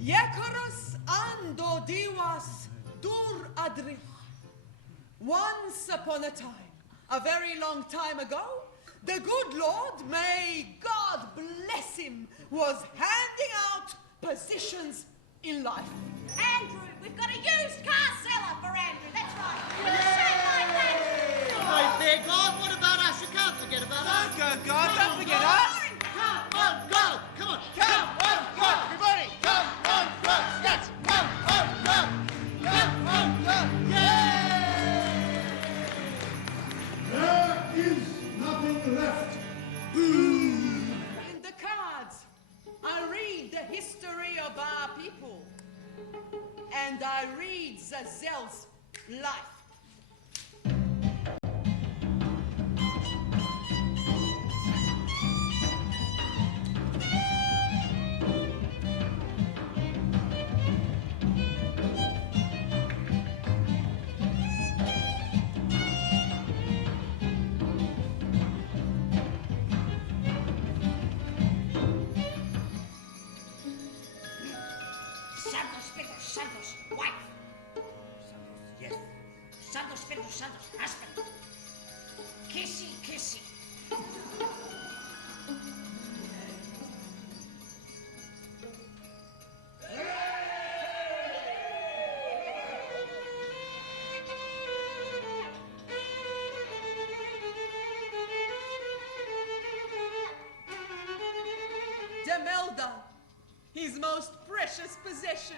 Yekarus ando diwas dur adrich. Once upon a time, a very long time ago, the good Lord, may God bless him, was handing out positions in life. Andrew, we've got a used car seller for Andrew, that's right. With a shame like that. Right there, God, what about us? You can't forget about us. God, don't forget us. Come on, go! Come on! Come on, go! Everybody, come on, go! Yes, come on, go! Come on, go! Yay! There is nothing left. In the cards, I read the history of our people. And I read Zazel's life. Santos, wife. Santos, yes. Santos, husband. Kissy. Demelda, his most precious possession.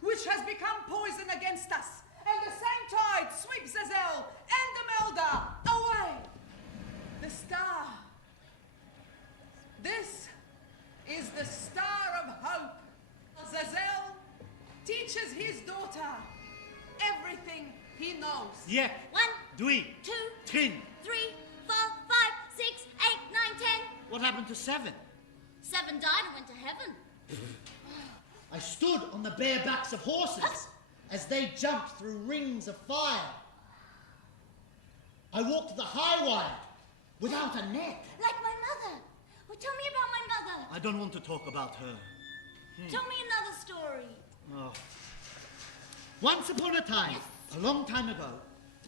Which has become poison against us, and the same tide sweeps Zazel and Demelda away. The star. This is the star of hope. Zazel teaches his daughter everything he knows. Yeah. 1, Dwi. 2, Trin. 3, 4, 5, 6, 8, 9, 10. What happened to 7? 7 died and went to heaven. I stood on the bare backs of horses as they jumped through rings of fire. I walked the high wire without a net. Like my mother. Well, tell me about my mother. I don't want to talk about her. Tell me another story. Oh. Once upon a time, a long time ago,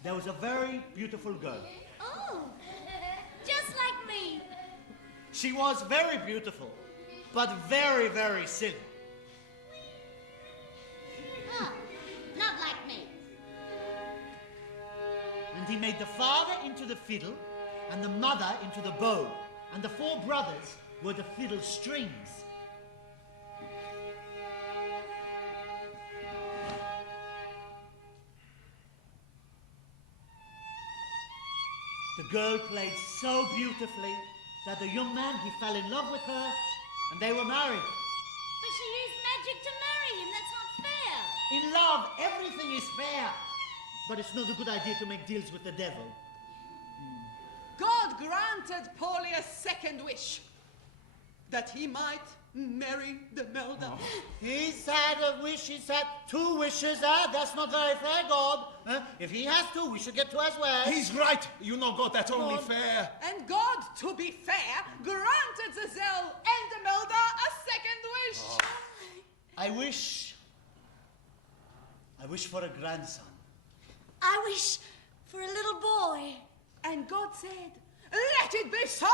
there was a very beautiful girl. Oh, just like me. She was very beautiful, but very, very silly. Not like me. And he made the father into the fiddle, and the mother into the bow, and the 4 brothers were the fiddle strings. The girl played so beautifully that the young man, he fell in love with her, and they were married. But she used magic to marry him. That's not fair. In love, everything is fair. But it's not a good idea to make deals with the devil. God granted Polly a second wish, that he might marry Demelda. He's had a wish, he's had 2 wishes. That's not very fair, God. If he has 2, we should get 2 as well. He's right. You know, God, that's only fair. And God, to be fair, granted Zazel and Demelda a second wish. I wish for a grandson. I wish for a little boy. And God said, let it be so!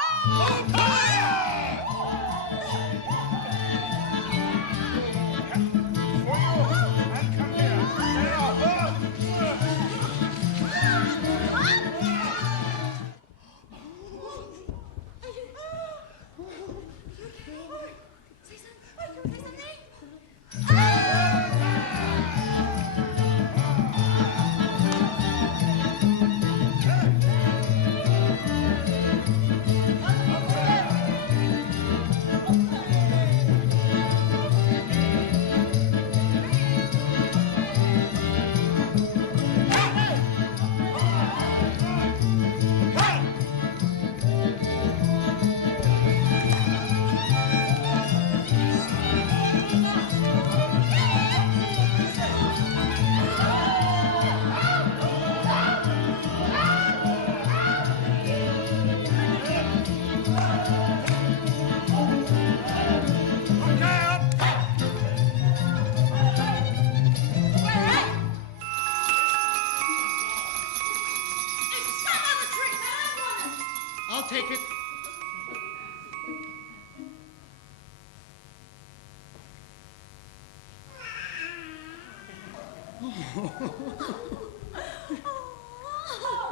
I'll take it.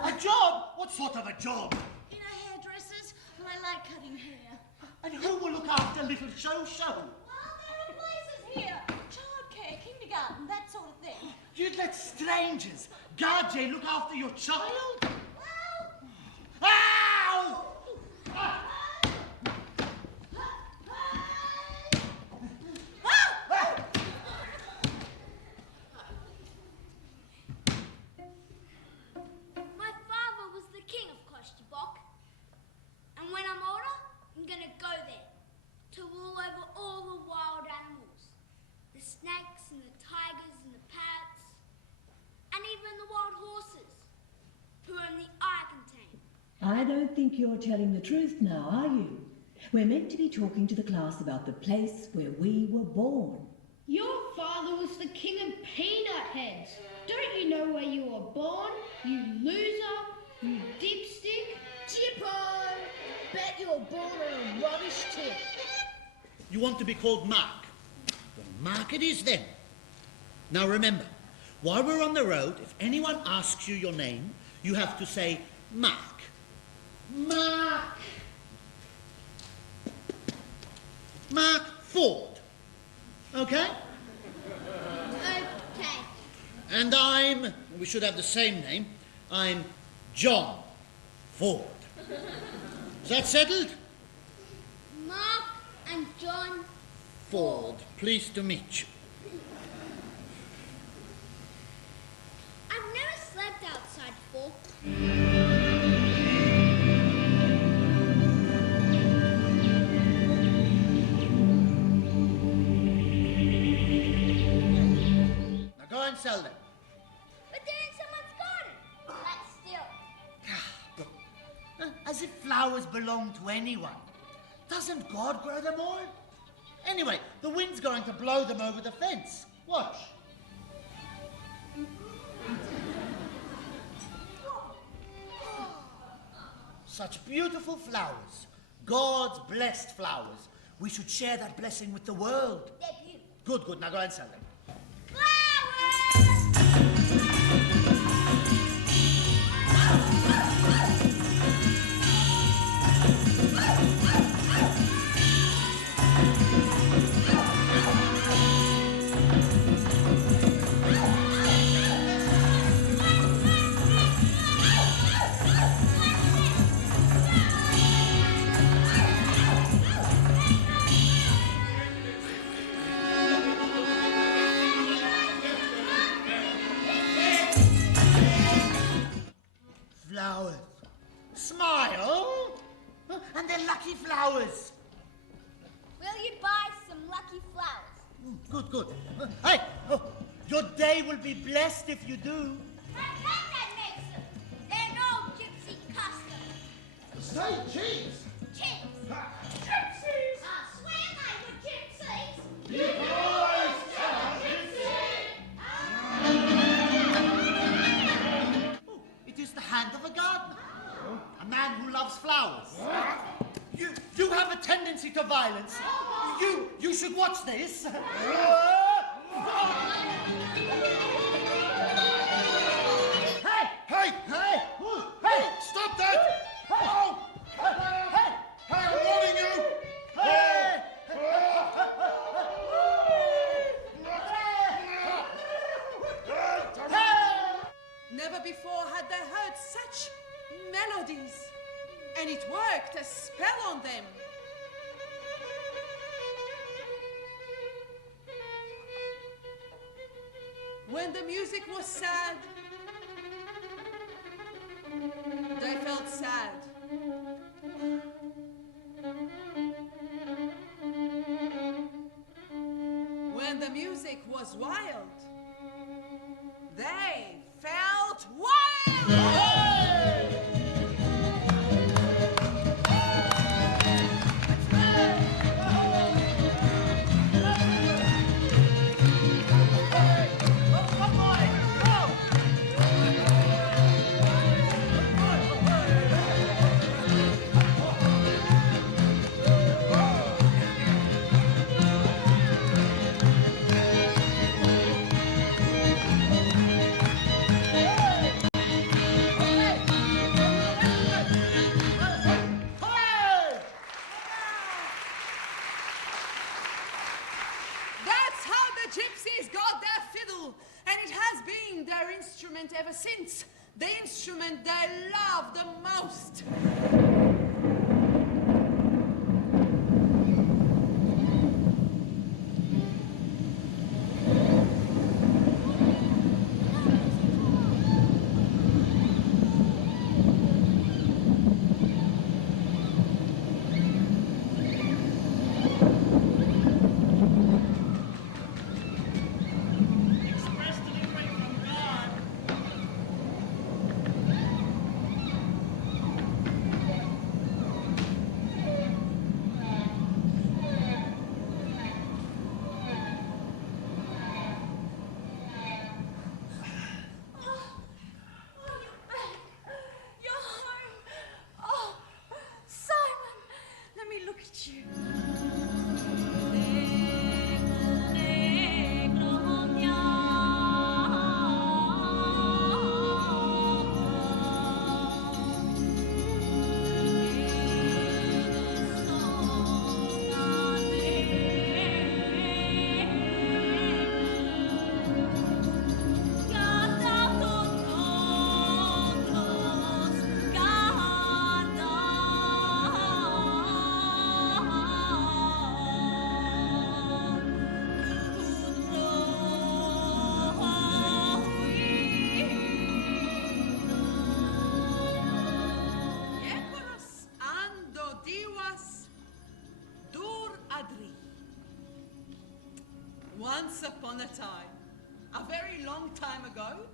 A job? What sort of a job? You know, hairdressers? Well, I like cutting hair. And who will look after little Show? Well, there are places here. Childcare, kindergarten, that sort of thing. You'd let strangers, Garjay, look after your child? Well... Ow! My father was the king of Koshtabok. And when I'm older, I'm gonna go there to rule over all the wild animals. The snakes and the tigers and the parrots. And even the wild horses, who only I can tame. I don't think you're telling the truth now, are you? We're meant to be talking to the class about the place where we were born. Your father was the king of peanut heads. Don't you know where you were born, you loser, you dipstick? Jippo! Bet you're born on a rubbish tip. You want to be called Mark? Well, Mark it is then. Now remember, while we're on the road, if anyone asks you your name, you have to say Mark. Mark. Mark Ford. Okay? Okay. And we should have the same name, I'm John Ford. Is that settled? Mark and John Ford. Pleased to meet you. I've never slept outside before. Now go and sell them. But they're in someone's garden. That's still. As if flowers belong to anyone. Doesn't God grow them all? Anyway, the wind's going to blow them over the fence. Watch. Such beautiful flowers. God's blessed flowers. We should share that blessing with the world. They're beautiful. Good, good. Now go and sell them. Flowers. Smile. And they're lucky flowers. Will you buy some lucky flowers? Good, good. Hey, your day will be blessed if you do. That makes them. They're no gypsy custom. Say cheese! Chips. Gypsies! I swear they were gypsies! You can always tell a gypsy! Oh, it is the hand of a gardener. A man who loves flowers. You have a tendency to violence. You should watch this. Hey! Hey! Hey! Hey! Stop that! Oh! Hey! I'm warning you! Hey! Never before had they heard such melodies, and it worked a spell on them. When the music was sad, they felt sad. When the music was wild, they felt wild! instrument they love the most. Express delivery from God. You're home. Oh, Simon, let me look at you. Yekoros ando diwas dur adri. Once upon a time, a very long time ago,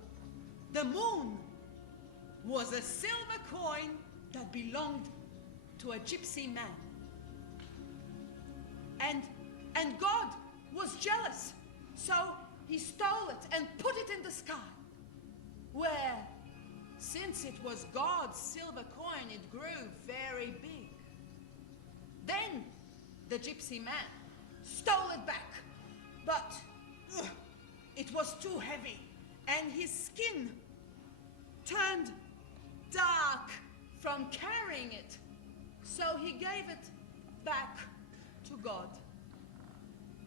the moon was a silver coin that belonged to a gypsy man. And God was jealous, so he stole it and put it in the sky, where, since it was God's silver coin, it grew very big. Then the gypsy man stole it back, but it was too heavy, and his skin turned dark from carrying it. So he gave it back to God.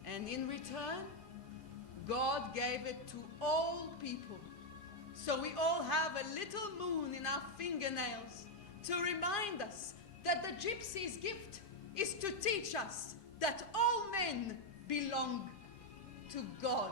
And in return, God gave it to all people. So we all have a little moon in our fingernails to remind us that the gypsy's gift is to teach us that all men belong to God.